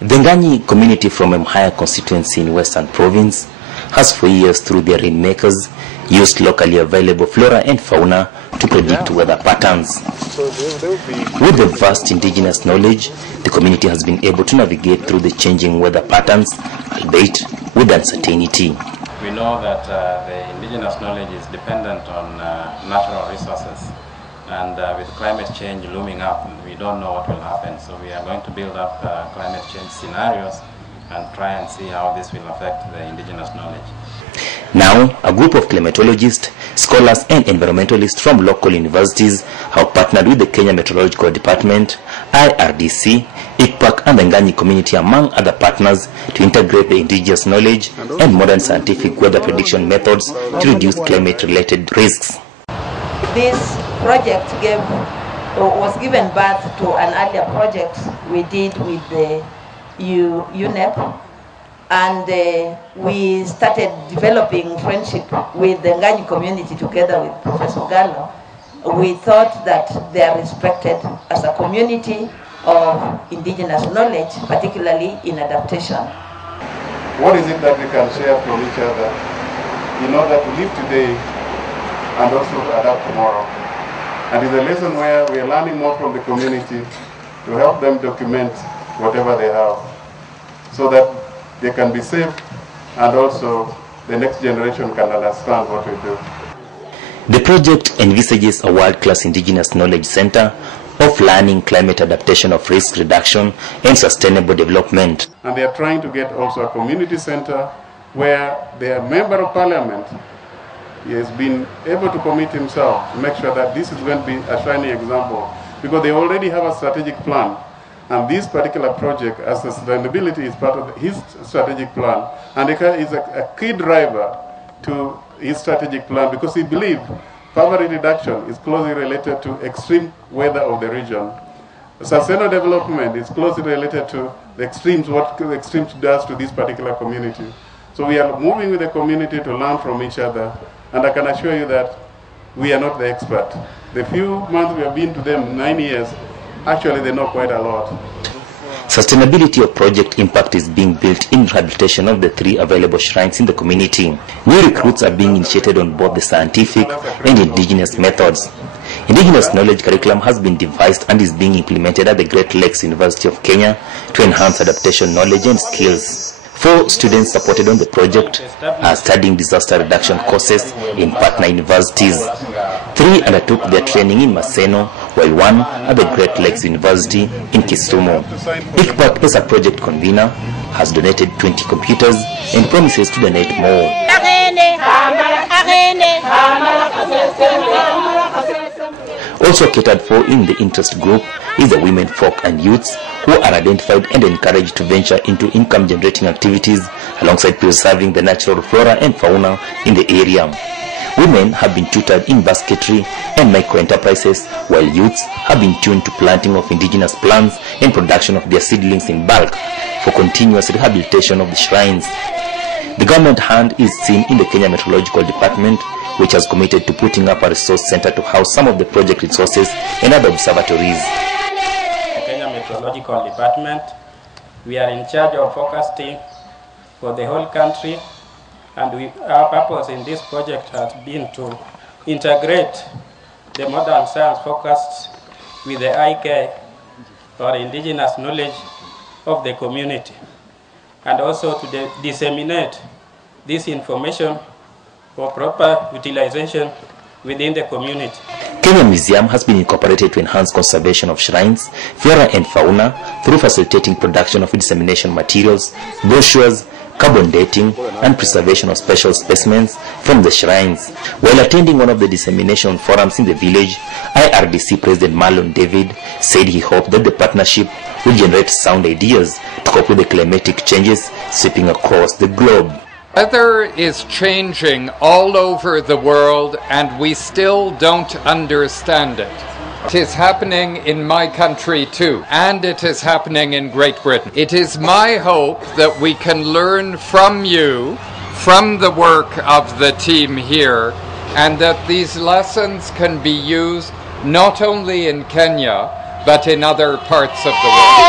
The Nganyi community from Mhaya constituency in Western Province has for years, through their rainmakers, used locally available flora and fauna to predict weather patterns. With the vast indigenous knowledge, the community has been able to navigate through the changing weather patterns, albeit with uncertainty. We know that the indigenous knowledge is dependent on natural resources, and with climate change looming up, we don't know what will happen. So we are going to build up climate change scenarios and try and see how this will affect the indigenous knowledge. Now, a group of climatologists, scholars and environmentalists from local universities have partnered with the Kenya Meteorological Department, IRDC, ICPAC and the Nganyi community, among other partners, to integrate the indigenous knowledge and modern scientific weather prediction methods to reduce climate-related risks. This project was given birth to an earlier project we did with the UNEP, and we started developing friendship with the Nganyi community together with Professor Gallo. We thought that they are respected as a community of indigenous knowledge, particularly in adaptation. What is it that we can share from each other in order to live today and also to adapt tomorrow? And it's a lesson where we are learning more from the community to help them document whatever they have, so that they can be safe and also the next generation can understand what we do. The project envisages a world-class indigenous knowledge center of learning, climate adaptation, of risk reduction and sustainable development. And they are trying to get also a community center where their member of parliament has been able to commit himself to make sure that this is going to be a shining example, because they already have a strategic plan. And this particular project, as sustainability is part of his strategic plan, and it is a key driver to his strategic plan, because he believes poverty reduction is closely related to extreme weather of the region. Sustainable development is closely related to the extremes, what the extremes does to this particular community. So we are moving with the community to learn from each other, and I can assure you that we are not the expert. The few months we have been to them, 9 years, actually they know quite a lot. Sustainability of project impact is being built in rehabilitation of the 3 available shrines in the community. New recruits are being initiated on both the scientific and indigenous methods. Indigenous knowledge curriculum has been devised and is being implemented at the Great Lakes University of Kenya to enhance adaptation knowledge and skills. 4 students supported on the project are studying disaster reduction courses in partner universities. 3 undertook their training in Maseno, while 1 at the Great Lakes University in Kisumu. ICPAC, as a project convener, has donated 20 computers and promises to donate more. Also catered for in the interest group is the women folk and youths who are identified and encouraged to venture into income-generating activities alongside preserving the natural flora and fauna in the area. Women have been tutored in basketry and micro-enterprises, while youths have been tuned to planting of indigenous plants and production of their seedlings in bulk for continuous rehabilitation of the shrines. The government hand is seen in the Kenya Meteorological Department, which has committed to putting up a resource center to house some of the project resources and other observatories. The Kenya Meteorological Department, we are in charge of forecasting for the whole country, and our purpose in this project has been to integrate the modern science forecasts with the IK, or indigenous knowledge of the community, and also to disseminate this information for proper utilization within the community. Kenya Museum has been incorporated to enhance conservation of shrines, flora and fauna through facilitating production of dissemination materials, brochures, carbon dating, and preservation of special specimens from the shrines. While attending one of the dissemination forums in the village, IRDC President Marlon David said he hoped that the partnership will generate sound ideas to cope with the climatic changes sweeping across the globe. Weather is changing all over the world and we still don't understand it. It is happening in my country too, and it is happening in Great Britain. It is my hope that we can learn from you, from the work of the team here, and that these lessons can be used not only in Kenya, but in other parts of the world.